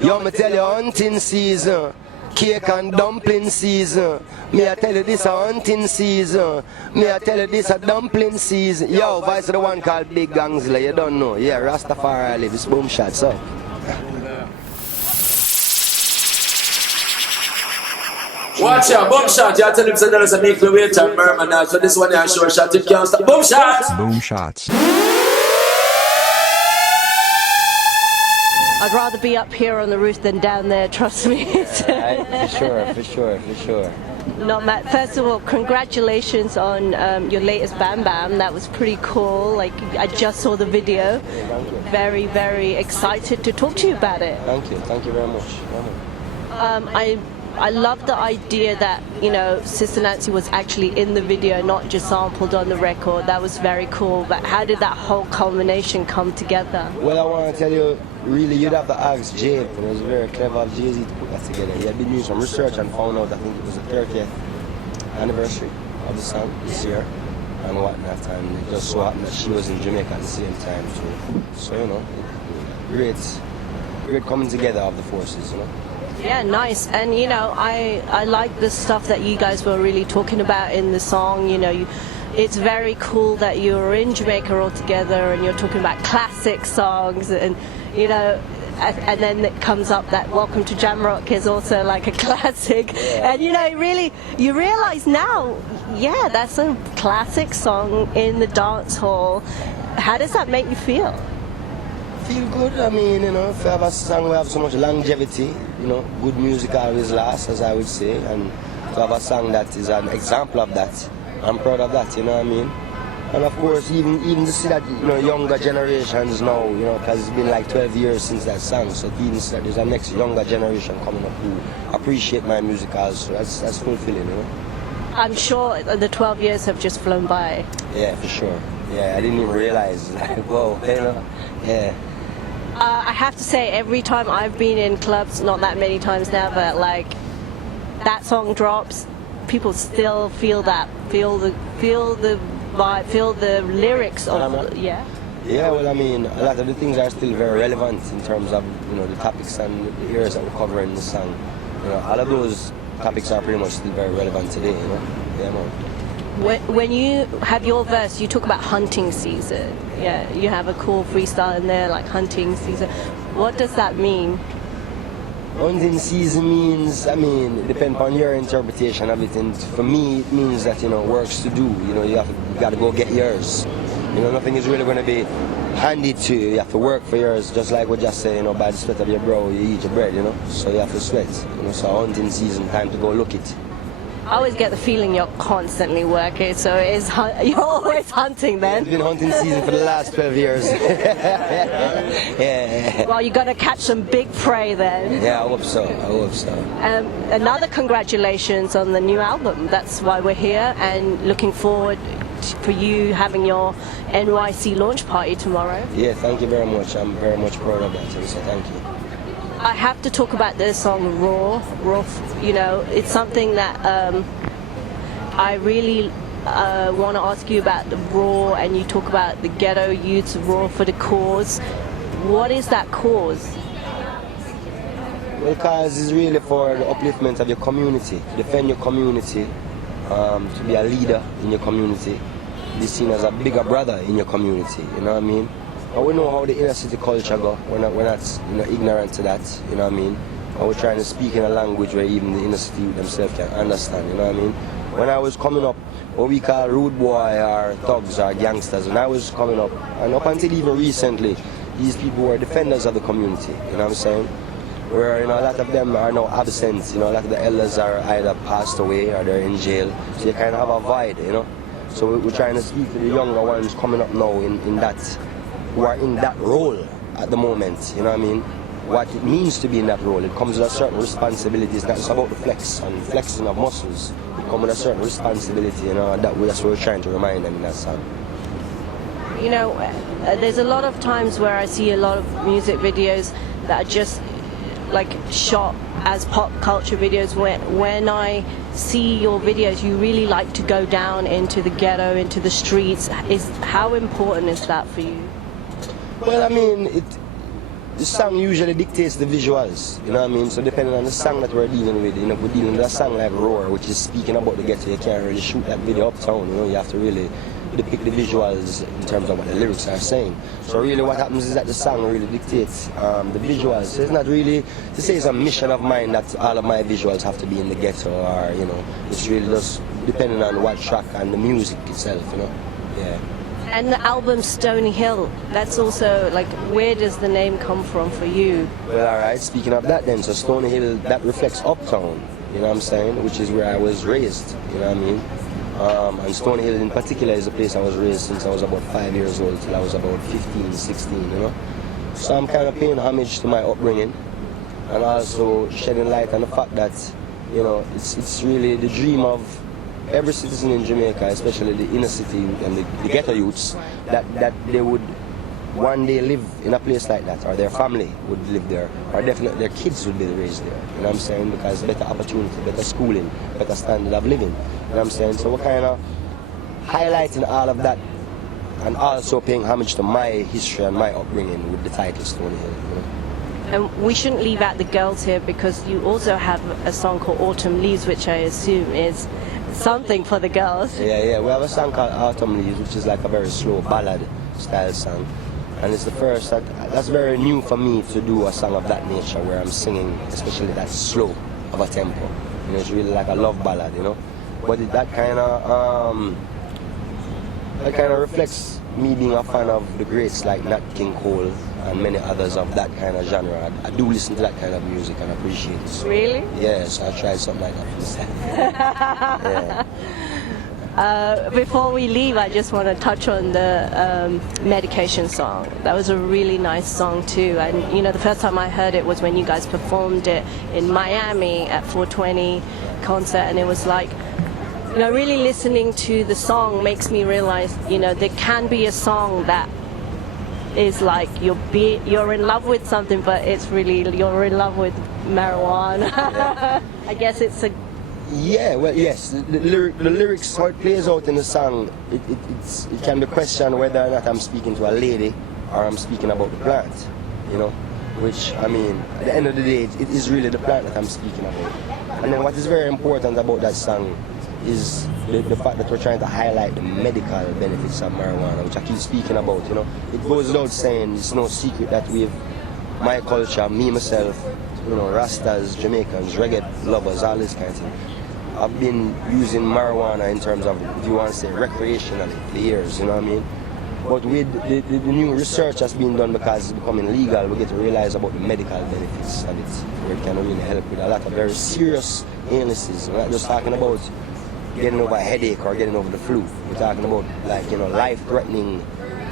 Yo, me tell you, hunting season. Cake and dumpling season. Me I tell you this a hunting season. Me I tell you this a dumpling season. Yo, vice of the one called Big Gangzilla, you don't know. Yeah, Rastafari live, it's boom shot, so. Watch out, boom shot. You tell him say there's a make the weight and merman now. So this one is short shot. It can't stop. Boom shot. Boom shots. I'd rather be up here on the roof than down there, trust me. For sure. Not Matt. First of all, congratulations on your latest Bam Bam. That was pretty cool. Like, I just saw the video. Very, very excited to talk to you about it. Thank you very much. I love the idea that, you know, Sister Nancy was actually in the video, not just sampled on the record. That was very cool. But how did that whole culmination come together? Well, I want to tell you, really, you'd have to ask Jay. It was very clever of Jay-Z to put that together. He had been doing some research and found out, I think it was the 30th anniversary of the song this year and whatnot. And it just so happened that she was in Jamaica at the same time too. So, you know, great coming together of the forces, you know. Yeah, nice. And, you know, I like the stuff that you guys were really talking about in the song. You know, it's very cool that you're in Jamaica all together and you're talking about classic songs and, you know, and then it comes up that Welcome to Jamrock is also like a classic. And, you know, really, you realize now, yeah, that's a classic song in the dance hall. How does that make you feel? Feel good. I mean, you know, if you have a song we have so much longevity, you know, good music always lasts, as I would say, and to have a song that is an example of that, I'm proud of that, you know what I mean? And of course, even to see that, you know, younger generations now, you know, because it's been like 12 years since that song, so to even see that there's a next younger generation coming up who appreciate my music also, that's fulfilling, you know? I'm sure the 12 years have just flown by. Yeah, for sure. Yeah, I didn't even realize, like, whoa, you know, yeah. I have to say, every time I've been in clubs, not that many times now, but like that song drops, people still feel that, feel the vibe, feel the lyrics of yeah. Yeah, well, I mean, a lot of the things are still very relevant in terms of, you know, the topics and the areas that we're covering in the song. You know, all of those topics are pretty much still very relevant today, you know. Yeah, man. When you have your verse, you talk about hunting season. Yeah, you have a cool freestyle in there, like hunting season. What does that mean? Hunting season means, I mean, it depends on your interpretation of it. And for me, it means that, you know, works to do. You know, you got to go get yours. You know, nothing is really going to be handed to you. You have to work for yours, just like we just say, you know, by the sweat of your brow, you eat your bread, you know. So you have to sweat. You know, so hunting season, time to go look it. I always get the feeling you're constantly working, so you're always hunting then. It's been hunting season for the last 12 years. Yeah. Well, you're going to catch some big prey then. Yeah, I hope so. Another congratulations on the new album. That's why we're here and looking forward for you having your NYC launch party tomorrow. Yeah, thank you very much. I'm very much proud of that, so thank you. I have to talk about the song Raw. You know, it's something that I really want to ask you about the Raw, and you talk about the ghetto youths Raw for the cause. What is that cause? Well, cause is really for the upliftment of your community, to defend your community, to be a leader in your community, be seen as a bigger brother in your community, you know what I mean? And we know how the inner city culture go. We're not you know, ignorant to that, you know what I mean? And we're trying to speak in a language where even the inner city themselves can understand, you know what I mean? When I was coming up, what we call rude boy or thugs or gangsters, when I was coming up, and up until even recently, these people were defenders of the community, you know what I'm saying? Where, you know, a lot of them are now absent, you know, a lot of the elders are either passed away or they're in jail, so you kind of have a void, you know? So we're trying to speak to the younger ones coming up now in that, who are in that role at the moment, you know what I mean? What it means to be in that role. It comes with a certain responsibility. It's not just about the flex and flexing of muscles. It comes with a certain responsibility, you know, and that's what we're trying to remind them in that song. You know, there's a lot of times where I see a lot of music videos that are just like shot as pop culture videos. When I see your videos, you really like to go down into the ghetto, into the streets. How important is that for you? Well, I mean, the song usually dictates the visuals, you know what I mean? So depending on the song that we're dealing with, you know, if we're dealing with a song like Roar, which is speaking about the ghetto, you can't really shoot that video uptown, you know, you have to really depict the visuals in terms of what the lyrics are saying. So really what happens is that the song really dictates the visuals. So it's not really to say it's a mission of mine that all of my visuals have to be in the ghetto, or, you know, it's really just depending on what track and the music itself, you know, yeah. And the album Stony Hill, that's also like, where does the name come from for you? Well, alright, speaking of that then, so Stony Hill, that reflects uptown, you know what I'm saying, which is where I was raised, you know what I mean? And Stony Hill in particular is a place I was raised since I was about 5 years old till I was about 15, 16, you know? So I'm kind of paying homage to my upbringing, and also shedding light on the fact that, you know, it's really the dream of every citizen in Jamaica, especially the inner city and the ghetto youths, that they would one day live in a place like that, or their family would live there, or definitely their kids would be raised there, you know what I'm saying, because better opportunity, better schooling, better standard of living, you know what I'm saying. So we're kind of highlighting all of that, and also paying homage to my history and my upbringing with the title Stony Hill, you know? And we shouldn't leave out the girls here, because you also have a song called Autumn Leaves, which I assume is something for the girls. Yeah, we have a song called Autumn Leaves, which is like a very slow ballad style song, and it's the first that's very new for me to do a song of that nature, where I'm singing especially that slow of a tempo, you know, it's really like a love ballad, you know, but that kind of reflects me being a fan of the greats like Nat King Cole and many others of that kind of genre. I do listen to that kind of music and appreciate it. So, really? Yes, I tried something like that for myself. Yeah. Before we leave, I just want to touch on the Medication song. That was a really nice song too. And you know, the first time I heard it was when you guys performed it in Miami at 420 concert, and it was like, you know, really listening to the song makes me realize, you know, there can be a song that is like you're in love with something, but it's really you're in love with marijuana. Yeah. I guess it's a... Yeah, well, yes, the lyrics, how it plays out in the song, it can be questioned whether or not I'm speaking to a lady or I'm speaking about the plant, you know, which, I mean, at the end of the day, it is really the plant that I'm speaking about. And then what is very important about that song is the fact that we're trying to highlight the medical benefits of marijuana, which I keep speaking about, you know. It goes without saying, it's no secret that we've, my culture, me, myself, you know, Rastas, Jamaicans, reggae lovers, all this kind of thing, I've been using marijuana in terms of, if you want to say, recreationally for years, you know what I mean? But with the new research that's being done, because it's becoming legal, we get to realize about the medical benefits of it, where it can really help with a lot of very serious illnesses. We're not just talking about getting over a headache or getting over the flu. We're talking about, like, you know, life-threatening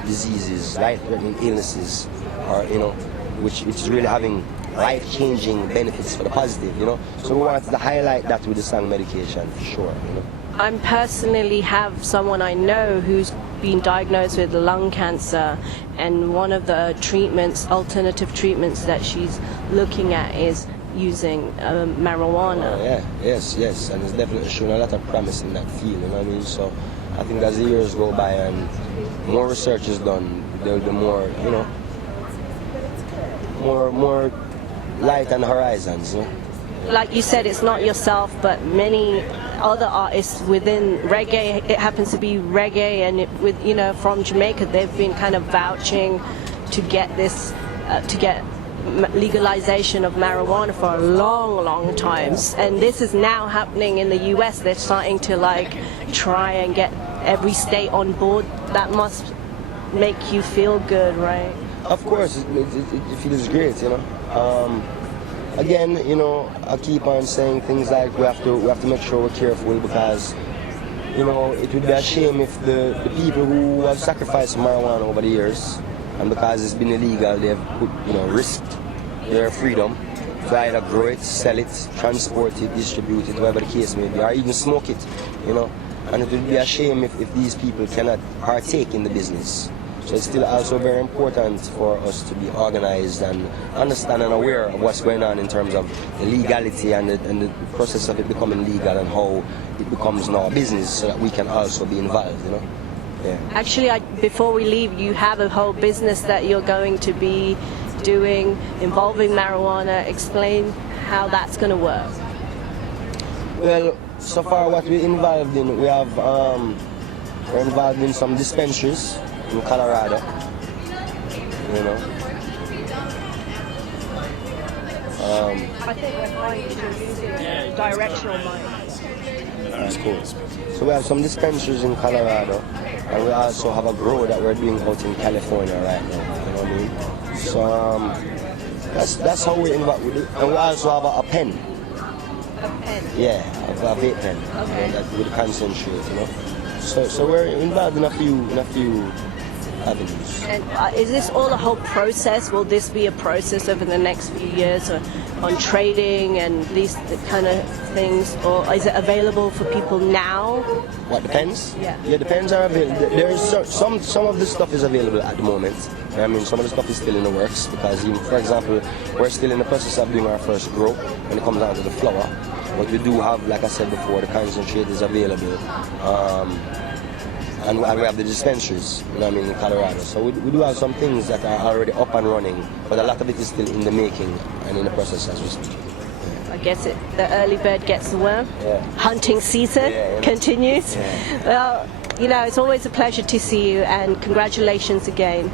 diseases, life-threatening illnesses, or, you know, which is really having life-changing benefits for the positive, you know. So we wanted to highlight that with the song Medication, for sure, you know. I personally have someone I know who's been diagnosed with lung cancer, and one of the treatments, alternative treatments that she's looking at is using marijuana. Oh, yeah, yes, and it's definitely shown a lot of promise in that field, you know what I mean? So I think as the years go by and more research is done, the more, you know, more light on the horizons, you know? Like you said, it's not yourself, but many other artists within reggae. It happens to be reggae, and with, you know, from Jamaica, they've been kind of vouching to get this, to get legalization of marijuana for a long time. And this is now happening in the US. They're starting to like try and get every state on board. That must make you feel good, right? Of course, it feels great, you know. Again, you know, I keep on saying things like we have to make sure we're careful, because, you know, it would be a shame if the people who have sacrificed marijuana over the years, and because it's been illegal, they've put, you know, risked their freedom to either grow it, sell it, transport it, distribute it, whatever the case may be, or even smoke it, you know. And it would be a shame if these people cannot partake in the business. So it's still also very important for us to be organized and understand and aware of what's going on in terms of the legality and the process of it becoming legal and how it becomes now a business, so that we can also be involved, you know. Yeah. Actually, before we leave, you have a whole business that you're going to be doing involving marijuana. Explain how that's going to work. Well, so far what we're involved in, we're involved in some dispensaries in Colorado, you know. I think we're finding you're using directional mic. That's cool. So we have some dispensaries in Colorado, and we also have a grow that we're doing out in California right now. You know what I mean? So that's how we involved with it. And we also have a pen. A pen? Yeah, a vape pen. Okay. You know, that would concentrate, you know. So we're involved in a few avenues. And is this all a whole process? Will this be a process over the next few years on trading and these kind of things, or is it available for people now? What, the pens? Yeah. Yeah, the pens are available. There is some of the stuff is available at the moment. I mean, some of the stuff is still in the works because, for example, we're still in the process of doing our first grow when it comes down to the flower. But we do have, like I said before, the concentrate is available. And we have the dispensaries, you know what I mean, in Colorado. So we do have some things that are already up and running, but a lot of it is still in the making and in the process as we speak. I guess the early bird gets the worm. Yeah. Hunting season continues. Yeah. Well, you know, it's always a pleasure to see you, and congratulations again.